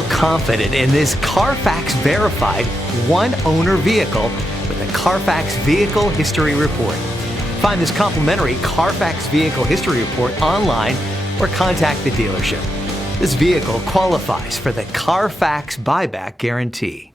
Feel confident in this Carfax verified one-owner vehicle with a Carfax Vehicle History Report. Find this complimentary Carfax Vehicle History Report online or contact the dealership. This vehicle qualifies for the Carfax Buyback Guarantee.